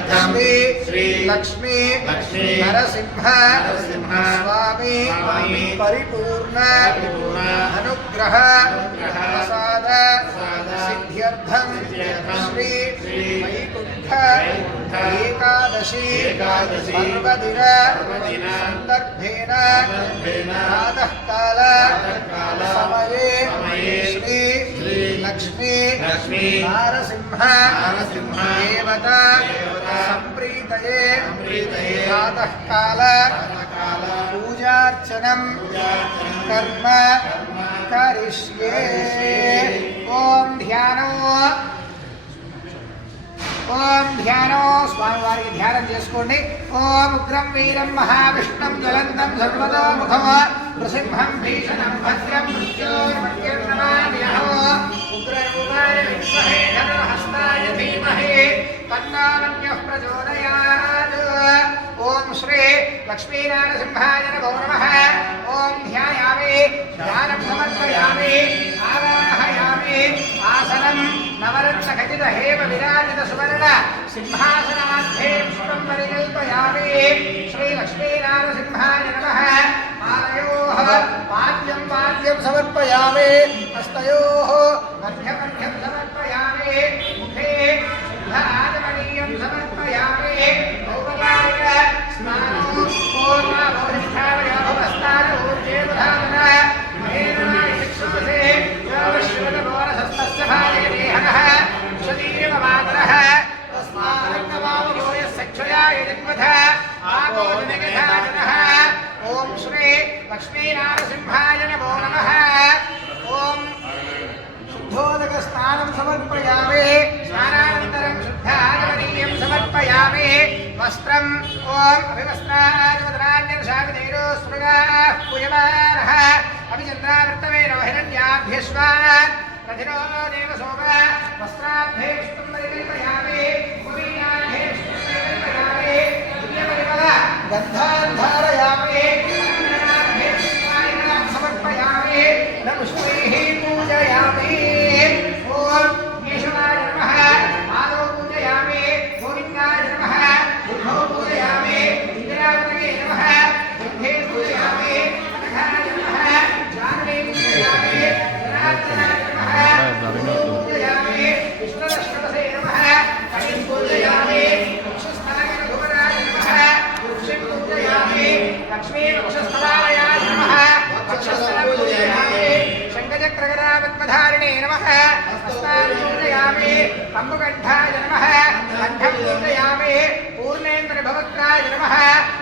श्री लक्ष्मी नरसिंह स्वामी परिपूर्ण अनुग्रह प्रसाद सिद्ध्यर्थं श्री वैकुंठ एकादशी पर्वदिन संदर्भेन प्रातः काल समये श्री लक्ष्मी नारसिंह देवता संप्रीतये प्रातः काल पूजार्चनं कर्म करिष्ये। ओम ध्यानो स्वामी वारिकी ध्याనం చేసుకోండి। ఓం ఉగ్రం వీరం మహావిష్ణుం జ్వలంతం సర్వతోముఖం నృసింహం భీషణం భద్రం మృత్యోర్మృత్యుం నమామ్యహం ఉగ్రరూపాయ విద్మహే ధనుర్హస్తాయ ధీమహి తన్నో మన్యః ప్రచోదయాత్। ఓం శ్రీ లక్ష్మీనారసింహాయ నమో నమః। ఓం ధ్యాయామి ధ్యానం సమర్పయామి ఆవాహయామి ఆసనం नवरत्न खचित हेम विराजित सुवर्ण सिंहासनार्थे पुष्पं परिकल्पयामि। श्री लक्ष्मीनारसिंहाय नमः। मालयोः पाद्यं समर्पयामि। हस्तयोः अर्घ्यमर्घ्यं समर्पयामि। मुखे शुद्धराजमणीयं समर्पयामि। औपचारिक स्नानो पूर्वाभोधिष्ठावयोभवस्तानूर्जेवधारण महेन्द्राय शिक्षुषे योगश्रुतगोरसस्तस्य भाजयदेहनः सुधीर्ममातरः तस्मारङ्गवामभूयः सक्षया यजन्मथ आगोजनगधाजनः। ॐ श्री लक्ष्मीनारसिंहाय नमो नमः। ॐ शुद्धोदकस्नानं समर्पयामि। स्नानानन्तरं शुद्धागमनीयं समर्पयामि। वस्त्रं ॐ अभिवस्त्रादिवदनान्यर्षाविधेरो स्मृगाः पूयमानः अभिचन्द्रावृत्तमेनो हिरण्याभ्यश्वान् रथिनो देवसोम वस्त्राभ्ये पुष्पं परिकल्पयामि। उपवीणाभ्ये पुष्पं परिकल्पयामि। दिव्यपरिमल गन्धान् धारयामि। समर्पयामि। न पुष्पैः पूजयामि। ॐ केशवाय नमः। पादौ पूजयामि। गोविन्दाय नमः। बुद्धौ पूजयामि। इन्द्रावतये नमः। बुद्धे पूजयामि। अनघाय नमः। जानवे पूजयामि। जनार्दनाय नमः। पूजयामि। विष्णुदशरथे नमः। कविं पूजयामि। वक्षस्थाय रघुवराय नमः। वृक्षं पूजयामि। लक्ष्मी वक्षस्थलाय नमः। वक्षस्थलं पूजयामि। शङ्खचक्रगदापद्मधारिणे नमः। हस्तान् पूजयामि। कम्बुकण्ठाय नमः। कण्ठं पूजयामि। पूर्णेन्द्रभवक्त्राय नमः।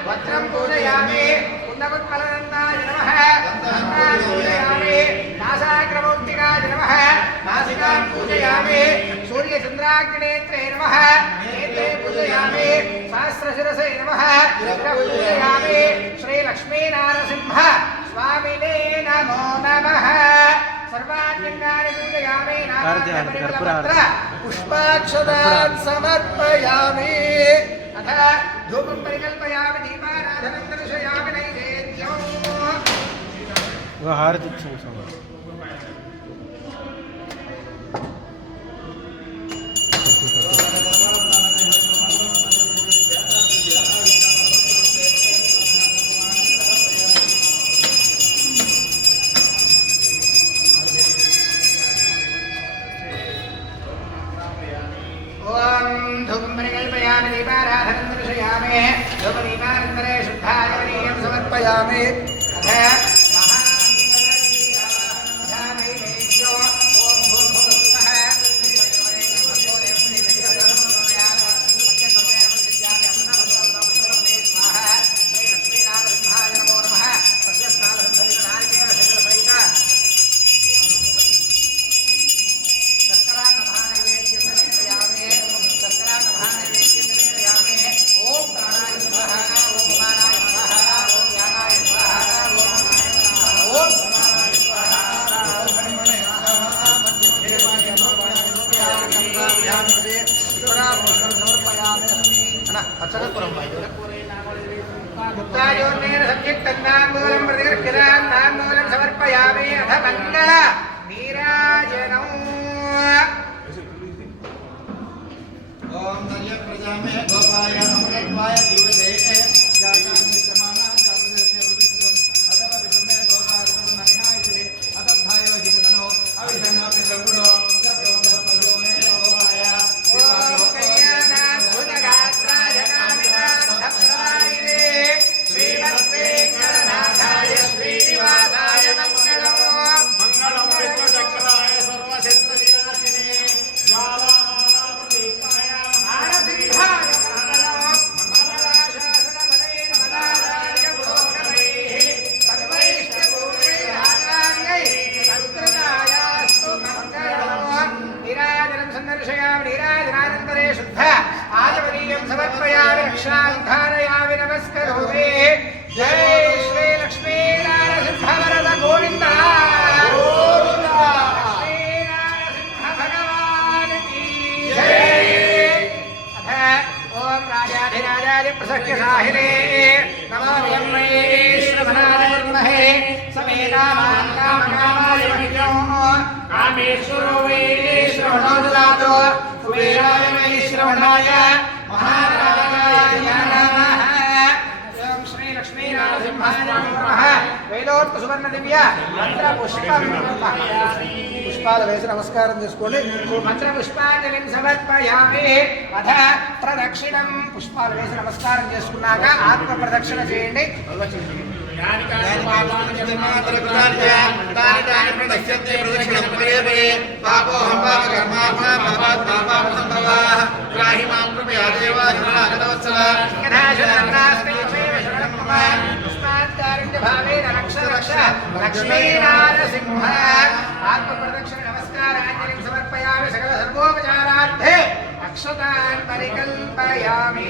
वक्त्रं पूजयामि। कुन्दकुत्मलदन्ताय नमः। दन्तान् पूजयामि। नासाग्रमौक्तिकाय नमः। नासिकां पूजयामि। सूर्यचन्द्राग्निनेत्रे नमः। नेत्रे पूजयामि। सहस्रशिरसे नमः। पूजयामि। श्री लक्ष्मीनारसिंह स्वामिने नमो नमः। सर्वाण्यङ्गानि पूजयामि। नानापरिमलपत्र पुष्पाक्षतान् समर्पयामि। अथ धूपं परिकल्पयामि। दीपाराधनं दर्शयामि। नैवेद्यं समर्पयामि। मुक्तायोर्नेन संयुक्तन्नाम्बूलं प्रतिगृह्यतान्नाम्बूलं समर्पयामि। अथ मङ्गल नीराजनम्। ओम नर्य प्रजामे गोपाय अमृतत्वाय जीवते जातानि समाना चामृतस्य प्रतिष्ठितम् अतः विषमे गोपाय नमिहायते अतद्धायो हितनो अविषना पितृगुणो चतुर्थ पदोने गोपाय ओम कल्याणात् भुजगात्राय कामिनार्थप्रदायिने श्रीमद्वेङ्कटनाथाय श्रीनिवासाय मङ्गलम् मंगलम विश्वचक्राय सर्वशत्रुविनाशिने ज्वालामालापदीप्ताय नारसिंहाय मङ्गलम् मङ्गलाशासनपदे नमदाचार्य पुरोगमैः सर्वैष्टपूर्वैराचार्यै संस्कृतायास्तु मङ्गलम् नीराजनं सन्दर्शयामि नीराजनानन्तरे शुद्ध आचमनीयं समर्पयामि रक्षां धारयामि नमस्करोमि जय श्री लक्ष्मी नारसिंहवरद गोविन्द प्रसख्य साहिने नमो यम्मे श्रवणाय विद्महे समेतामान् कामकामाय मह्यो कामेश्वरो वै श्रवणो ददातु कुबेराय वै श्रवणाय महाराजाय नमः ओम श्री लक्ष्मी नरसिंहाय नमः वेदोक्त सुवर्ण दिव्य मंत्र पुष्पं పుష్పాలు వేసి నమస్కారం చేసుకోండి మంత్ర పుష్పాంజలిం సమర్పయామి అథ ప్రదక్షిణం పుష్పాలు వేసి నమస్కారం చేసుకున్నాక ఆత్మ ప్రదక్షిణ చేయండి లక్ష్మీ నారసింహ ఆత్మ ప్రదక్షిణ నమస్కారాంజలిం సమర్పయామి సకల సర్వోపచారార్థే అక్షతాన్ పరికల్పయామి